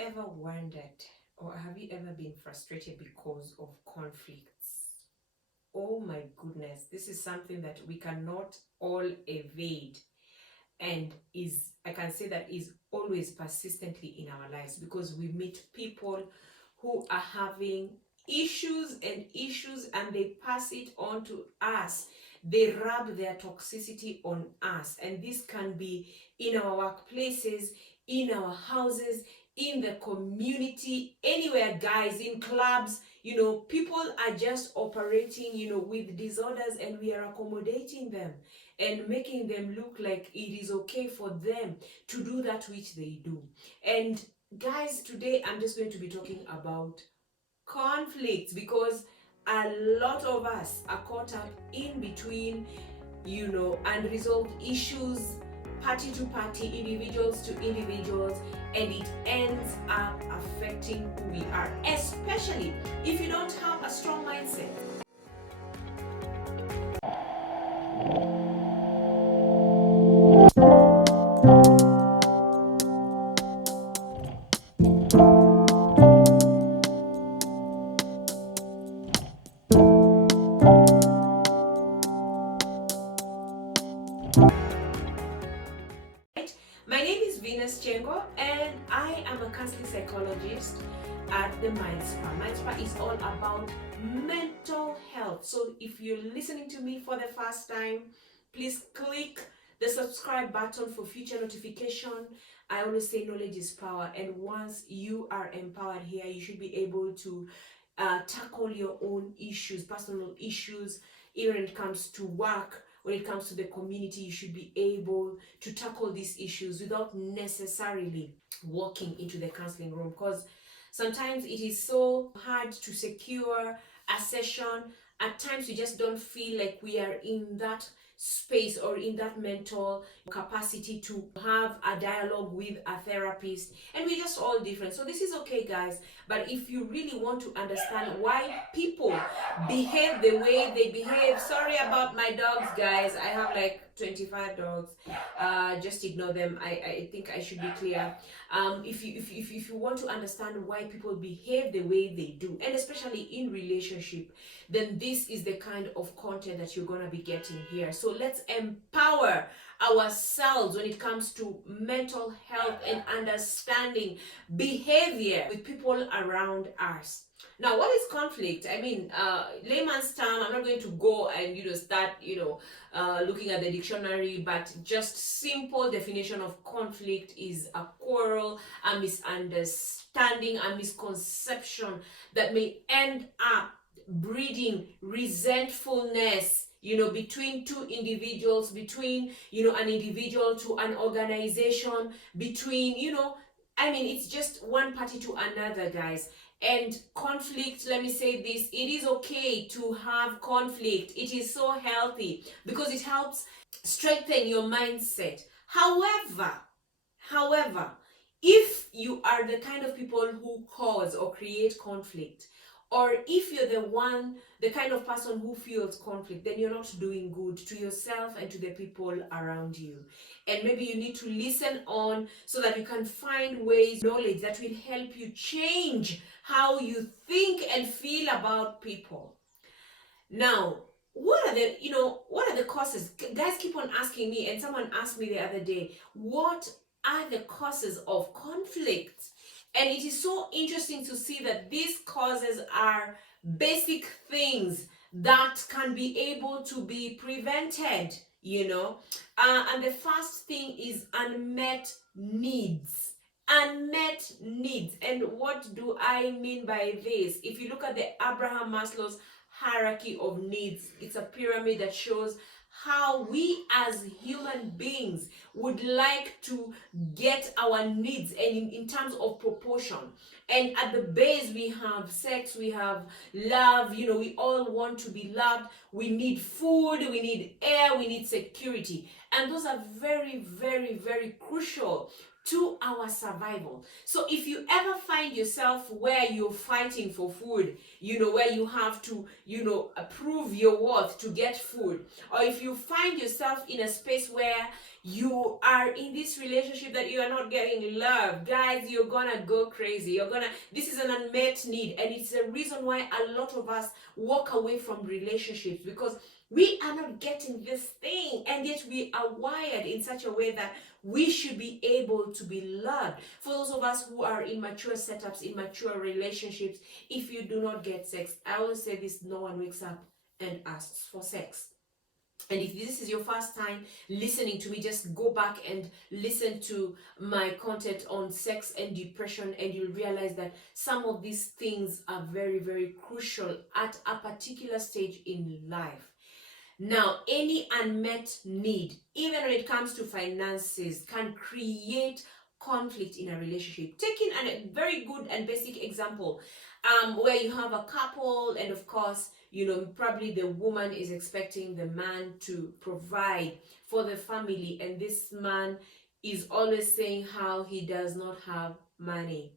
ever wondered, or have you ever been frustrated because of conflicts? Oh my goodness, this is something that we cannot all evade, and I can say that is always persistently in our lives, because we meet people who are having issues and they pass it on to us. They rub their toxicity on us, and this can be in our workplaces, in our houses, in the community, anywhere, guys, in clubs. People are just operating, with disorders, and we are accommodating them and making them look like it is okay for them to do that which they do. And guys, today I'm just going to be talking about conflicts, because a lot of us are caught up in between, unresolved issues, party to party, individuals to individuals, and it ends up affecting who we are, especially if you don't have a strong mindset. My name is and I am a counseling psychologist at the Myndspa. Myndspa is all about mental health. So if you're listening to me for the first time, please click the subscribe button for future notification. I always say knowledge is power, and once you are empowered here, you should be able to tackle your own issues, personal issues, even when it comes to work. When it comes to the community, you should be able to tackle these issues without necessarily walking into the counseling room, because sometimes it is so hard to secure a session. At times we just don't feel like we are in that space or in that mental capacity to have a dialogue with a therapist, and we're just all different. So this is okay, guys, but if you really want to understand why people behave the way they behave, sorry about my dogs, guys, I have like 25 dogs, just ignore them. I think I should be clear. If you want to understand why people behave the way they do, and especially in relationship, then this is the kind of content that you're going to be getting here. So let's empower ourselves when it comes to mental health and understanding behavior with people around us. Now, what is conflict? I mean, layman's term. I'm not going to go and start looking at the dictionary, but just simple definition of conflict is a quarrel, a misunderstanding, a misconception that may end up breeding resentfulness, between two individuals, between an individual to an organization, between it's just one party to another, guys. And conflict, let me say this, it is okay to have conflict. It is so healthy because it helps strengthen your mindset. However, if you are the kind of people who cause or create conflict, or if you're the kind of person who feels conflict, then you're not doing good to yourself and to the people around you. And maybe you need to listen on so that you can find ways, knowledge that will help you change how you think and feel about people. Now, what are the causes? Guys keep on asking me, and someone asked me the other day, what are the causes of conflict? And it is so interesting to see that these causes are basic things that can be able to be prevented, and the first thing is unmet needs. Unmet needs. And what do I mean by this? If you look at the Abraham Maslow's hierarchy of needs, it's a pyramid that shows how we as human beings would like to get our needs, and in terms of proportion. And at the base, we have sex, we have love, we all want to be loved, we need food, we need air, we need security. And those are very, very, very crucial to our survival. So if you ever find yourself where you're fighting for food, where you have to, prove your worth to get food, or if you find yourself in a space where you are in this relationship that you are not getting love, guys, you're gonna go crazy. This is an unmet need, and it's a reason why a lot of us walk away from relationships, because we are not getting this thing, and yet we are wired in such a way that we should be able to be loved. For those of us who are in mature setups, in mature relationships, if you do not get sex, I always say this: no one wakes up and asks for sex. And if this is your first time listening to me, just go back and listen to my content on sex and depression, and you'll realize that some of these things are very, very crucial at a particular stage in life. Now, any unmet need, even when it comes to finances, can create conflict in a relationship. Taking a very good and basic example, where you have a couple, and of course, probably the woman is expecting the man to provide for the family, and this man is always saying how he does not have money.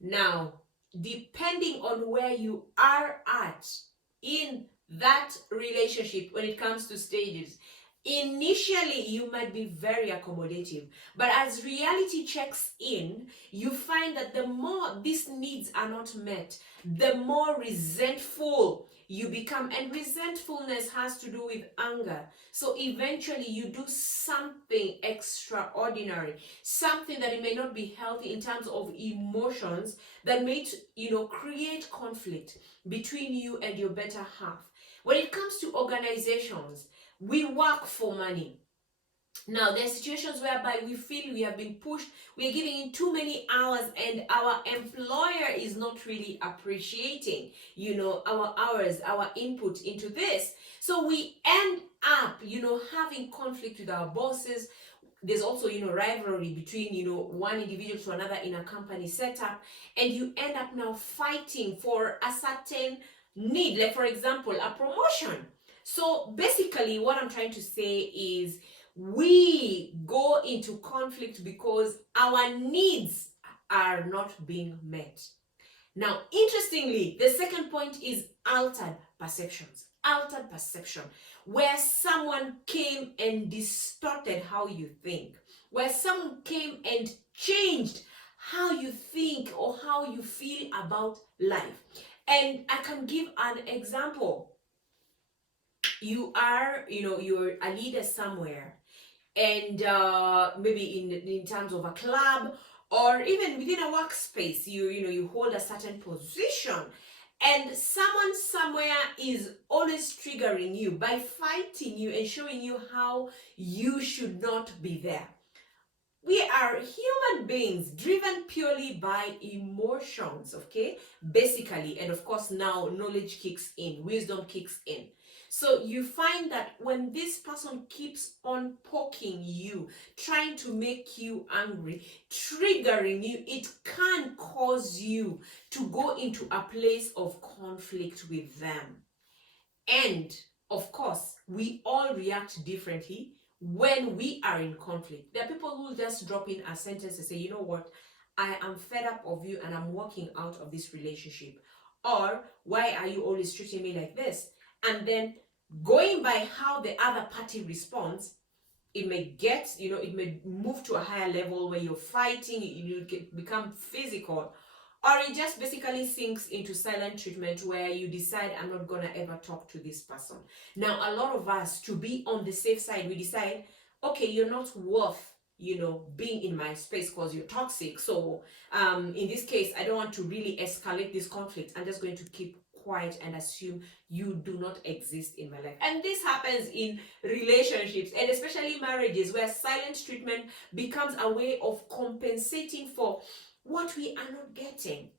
Now, depending on where you are at in that relationship when it comes to stages, initially you might be very accommodative, but as reality checks in, you find that the more these needs are not met, the more resentful you become. And resentfulness has to do with anger. So eventually you do something extraordinary, something that it may not be healthy in terms of emotions, that may create conflict between you and your better half. When it comes to organizations, we work for money. Now, there are situations whereby we feel we have been pushed, we are giving in too many hours, and our employer is not really appreciating, our hours, our input into this. So we end up, having conflict with our bosses. There's also, rivalry between, one individual to another in a company setup, and you end up now fighting for a certain need, like for example, a promotion. So basically what I'm trying to say is, we go into conflict because our needs are not being met. Now, interestingly, the second point is altered perceptions. Altered perception, where someone came and distorted how you think, where someone came and changed how you think or how you feel about life. And I can give an example. You are, you're a leader somewhere, and maybe in terms of a club, or even within a workspace, you hold a certain position, and someone somewhere is always triggering you by fighting you and showing you how you should not be there. We are human beings driven purely by emotions, okay? Basically, and of course now knowledge kicks in, wisdom kicks in. So you find that when this person keeps on poking you, trying to make you angry, triggering you, it can cause you to go into a place of conflict with them. And of course, we all react differently when we are in conflict. There are people who just drop in a sentence and say, you know what, I am fed up of you and I'm walking out of this relationship. Or, why are you always treating me like this? And then going by how the other party responds, it may get, it may move to a higher level where you're fighting, you become physical, or it just basically sinks into silent treatment where you decide, I'm not gonna ever talk to this person. Now, a lot of us, to be on the safe side, we decide, okay, you're not worth, being in my space because you're toxic. So in this case, I don't want to really escalate this conflict. I'm just going to keep quiet and assume you do not exist in my life. And this happens in relationships, and especially marriages, where silent treatment becomes a way of compensating for what we are not getting.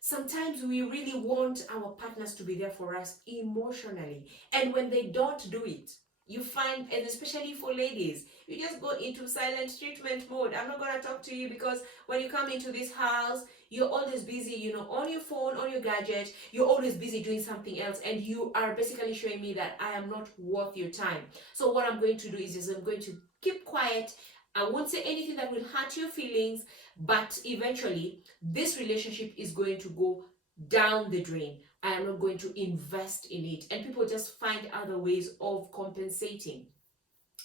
Sometimes we really want our partners to be there for us emotionally, and when they don't do it, you find, and especially for ladies, you just go into silent treatment mode. I'm not going to talk to you because when you come into this house, you're always busy, on your phone, on your gadget, you're always busy doing something else, and you are basically showing me that I am not worth your time. So what I'm going to do is I'm going to keep quiet. I won't say anything that will hurt your feelings, but eventually this relationship is going to go down the drain. I am not going to invest in it. And people just find other ways of compensating.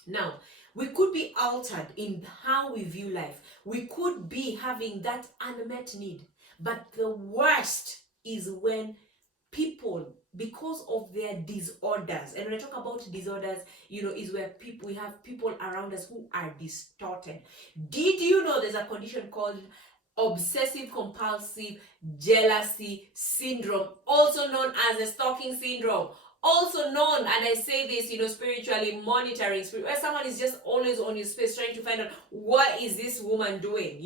Now, we could be altered in how we view life. We could be having that unmet need. But the worst is when people, because of their disorders, and when I talk about disorders, is where we have people around us who are distorted. Did you know there's a condition called obsessive compulsive jealousy syndrome, also known as the stalking syndrome, also known, and I say this, spiritually, monitoring spirit, where someone is just always on your space trying to find out what is this woman doing,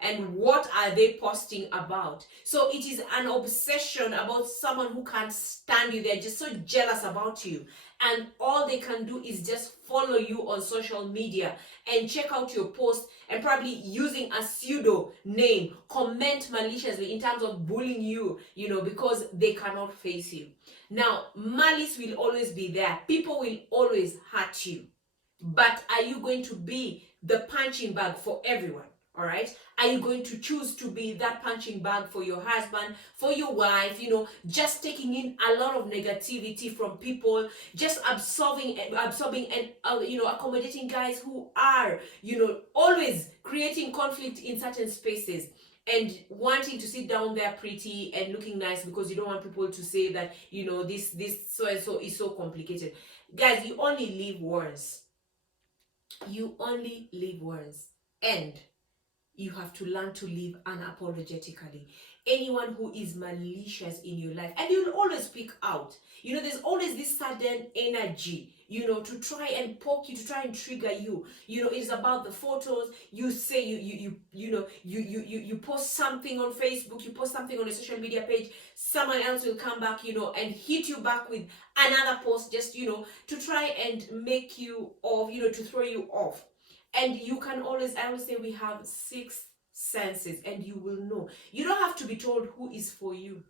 and what are they posting about. So it is an obsession about someone who can't stand you. They're just so jealous about you, and all they can do is just follow you on social media and check out your post, and probably using a pseudo name comment maliciously in terms of bullying you, because they cannot face you. Now, malice will always be there. People will always hurt you. But are you going to be the punching bag for everyone? All right? Are you going to choose to be that punching bag for your husband, for your wife, just taking in a lot of negativity from people, just absorbing and accommodating guys who are, always creating conflict in certain spaces, and wanting to sit down there pretty and looking nice because you don't want people to say that, this so and so is so complicated. Guys, you only live once. You only live once. And you have to learn to live unapologetically. Anyone who is malicious in your life, and you'll always speak out. There's always this sudden energy, to try and poke you, to try and trigger you. It's about the photos. You say you post something on Facebook, you post something on a social media page, someone else will come back, and hit you back with another post, just to try and make you off, to throw you off. And you can always, I always say, we have 6 senses, and you will know. You don't have to be told who is for you.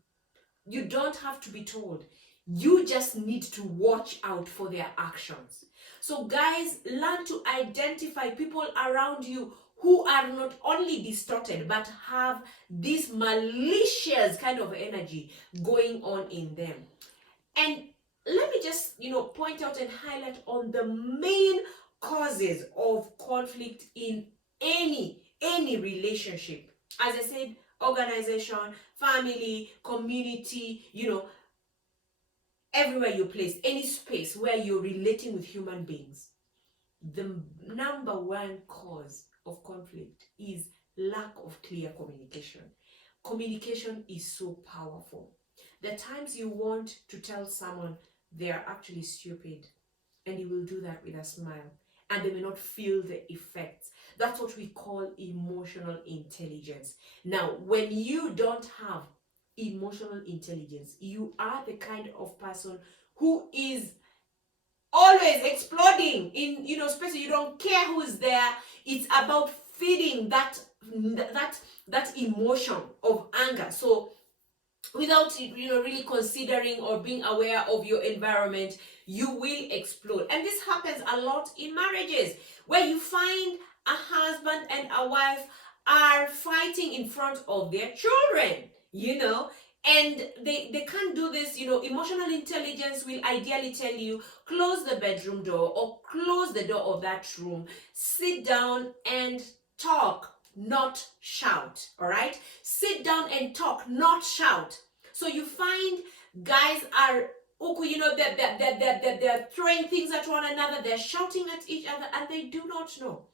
You don't have to be told. You just need to watch out for their actions. So guys, learn to identify people around you who are not only distorted, but have this malicious kind of energy going on in them. And let me just, point out and highlight on the main causes of conflict in any relationship. As I said, organization, family, community, everywhere you place, any space where you're relating with human beings, the number one cause of conflict is lack of clear communication. Communication is so powerful. The times you want to tell someone they are actually stupid, and you will do that with a smile, and they may not feel the effects. That's what we call emotional intelligence. Now, when you don't have emotional intelligence, you are the kind of person who is always exploding in space. You don't care who is there. It's about feeding that emotion of anger. So without really considering or being aware of your environment, you will explode. And this happens a lot in marriages, where you find a husband and a wife are fighting in front of their children, and they can't do this. Emotional intelligence will ideally tell you, close the bedroom door or close the door of that room, sit down and talk, not shout. All right, sit down and talk, not shout. So you find guys are they're throwing things at one another, they're shouting at each other, and they do not know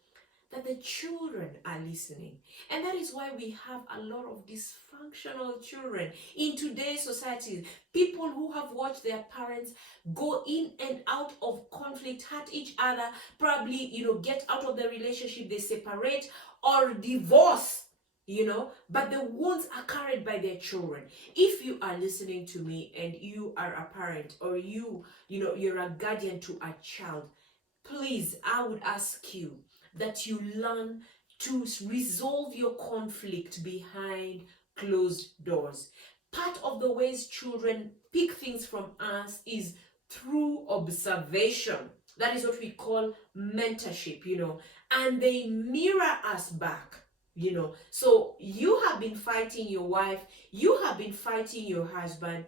that the children are listening. And that is why we have a lot of dysfunctional children in today's society. People who have watched their parents go in and out of conflict, hurt each other, probably, get out of the relationship, they separate or divorce, but the wounds are carried by their children. If you are listening to me and you are a parent, or you're a guardian to a child, please, I would ask you that you learn to resolve your conflict behind closed doors. Part of the ways children pick things from us is through observation. That is what we call mentorship, and they mirror us back. So you have been fighting your wife, you have been fighting your husband.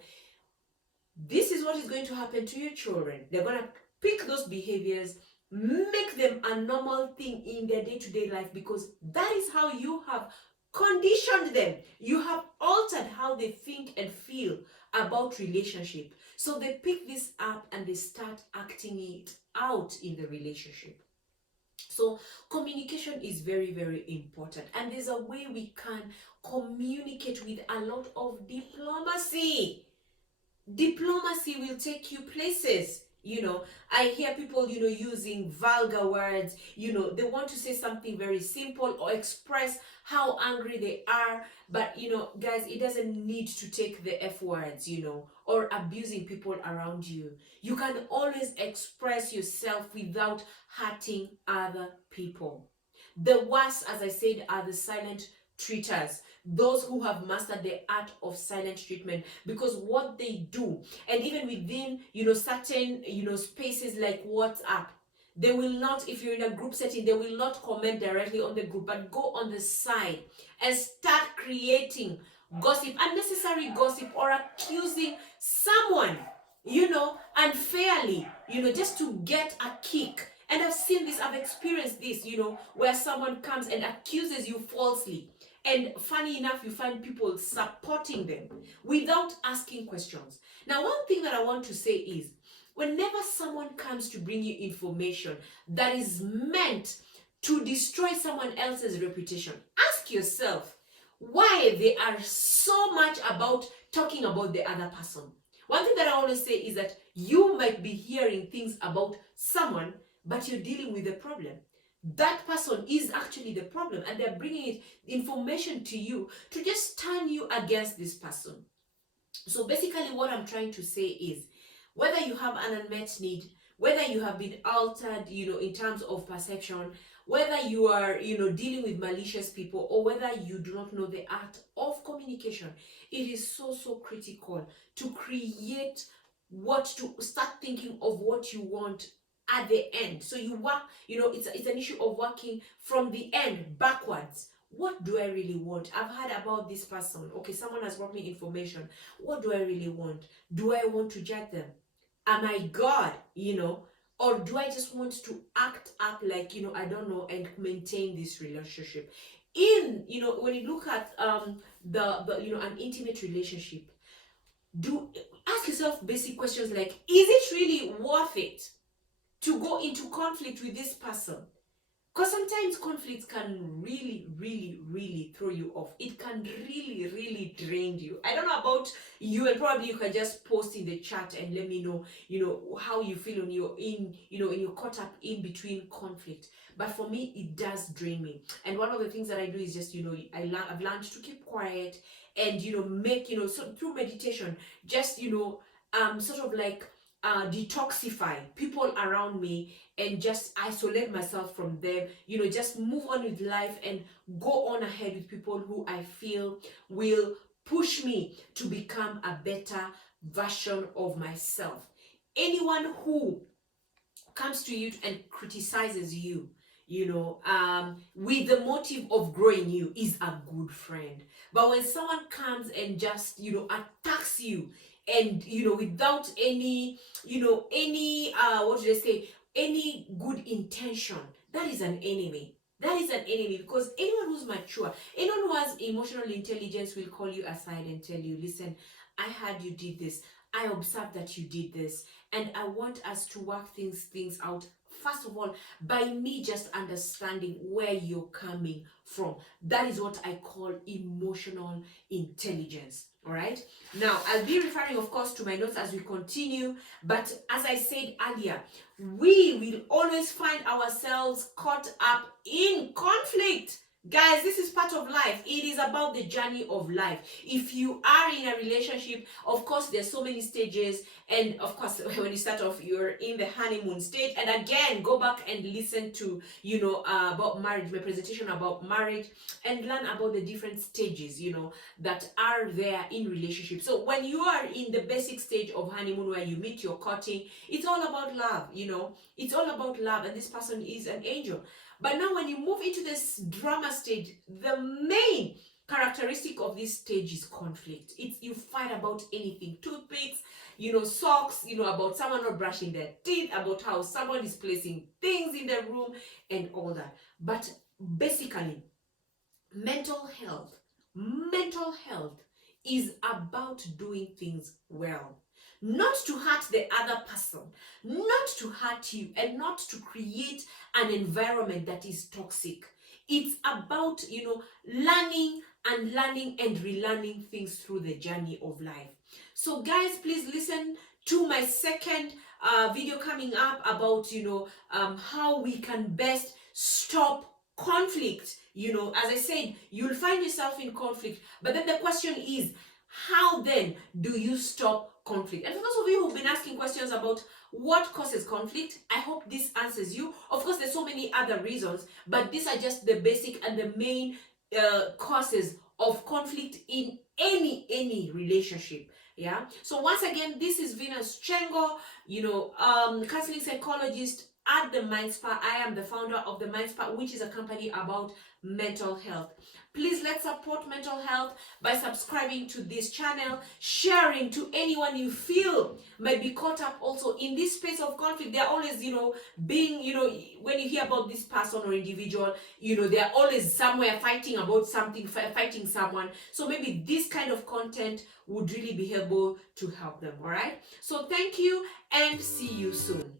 This is what is going to happen to your children. They're going to pick those behaviors, make them a normal thing in their day-to-day life, because that is how you have conditioned them. You have altered how they think and feel about relationship. So they pick this up and they start acting it out in the relationship. So communication is very, very important, and there's a way we can communicate with a lot of diplomacy. Diplomacy will take you places. I hear people using vulgar words. They want to say something very simple or express how angry they are, but guys, it doesn't need to take the F words, or abusing people around you. You can always express yourself without hurting other people. The worst, as I said, are the silent treaters, those who have mastered the art of silent treatment, because what they do, and even within certain spaces like WhatsApp, they will not, if you're in a group setting, they will not comment directly on the group, but go on the side and start creating gossip, unnecessary gossip, or accusing someone unfairly, just to get a kick. And I've seen this, I've experienced this, where someone comes and accuses you falsely. And funny enough, you find people supporting them without asking questions. Now, one thing that I want to say is, whenever someone comes to bring you information that is meant to destroy someone else's reputation, ask yourself why they are so much about talking about the other person. One thing that I always say is that you might be hearing things about someone, but you're dealing with the problem. That person is actually the problem, and they're bringing information to you to just turn you against this person. So basically what I'm trying to say is, whether you have an unmet need, whether you have been altered, in terms of perception, whether you are, dealing with malicious people, or whether you do not know the art of communication, it is so, so critical to create to start thinking of what you want at the end. So you work, it's an issue of working from the end backwards. What do I really want? I've heard about this person. Okay, someone has brought me information. What do I really want? Do I want to judge them? Am I God? Or do I just want to act up like, I don't know, and maintain this relationship? When you look at an intimate relationship, ask yourself basic questions like, is it really worth it to go into conflict with this person? Because sometimes conflicts can really, really, really throw you off. It can really, really drain you. I don't know about you, and probably you can just post in the chat and let me know, how you feel when you're caught up in between conflict. But for me, it does drain me. And one of the things that I do is just, I've learned to keep quiet and, make, so through meditation, just, sort of like, detoxify people around me and just isolate myself from them, just move on with life and go on ahead with people who I feel will push me to become a better version of myself. Anyone who comes to you and criticizes you, with the motive of growing you, is a good friend. But when someone comes and just, attacks you, and without any what should I say, any good intention, that is an enemy. That is an enemy, because anyone who's mature, anyone who has emotional intelligence will call you aside and tell you, listen, I heard you did this, I observed that you did this, and I want us to work things out. First of all, by me just understanding where you're coming from. That is what I call emotional intelligence. All right. Now, I'll be referring, of course, to my notes as we continue. But as I said earlier, we will always find ourselves caught up in conflict. Guys, this is part of life. It is about the journey of life. If you are in a relationship, of course, there's so many stages. And of course, when you start off, you're in the honeymoon stage. And again, go back and listen to, about marriage, my presentation about marriage, and learn about the different stages, that are there in relationship. So when you are in the basic stage of honeymoon, where you meet, you're courting, it's all about love, it's all about love. And this person is an angel. But now when you move into this drama stage, the main characteristic of this stage is conflict. It's you fight about anything, toothpicks, socks, about someone not brushing their teeth, about how someone is placing things in the room and all that. But basically, mental health is about doing things well, not to hurt the other person, not to hurt you, and not to create an environment that is toxic. It's about learning and relearning things through the journey of life. So guys, please listen to my second video coming up about how we can best stop conflict. As I said, you'll find yourself in conflict, but then the question is, how then do you stop conflict? And for those of you who've been asking questions about what causes conflict, I hope this answers you. Of course, there's so many other reasons, but these are just the basic and the main causes of conflict in any relationship. Yeah. So once again, this is Venus Chengo, counseling psychologist at the Myndspa. I am the founder of the Myndspa, which is a company about mental health. Please, let's support mental health by subscribing to this channel, sharing to anyone you feel might be caught up also in this space of conflict. They're always, being, when you hear about this person or individual, they're always somewhere fighting about something, fighting someone. So maybe this kind of content would really be able to help them. All right. So thank you and see you soon.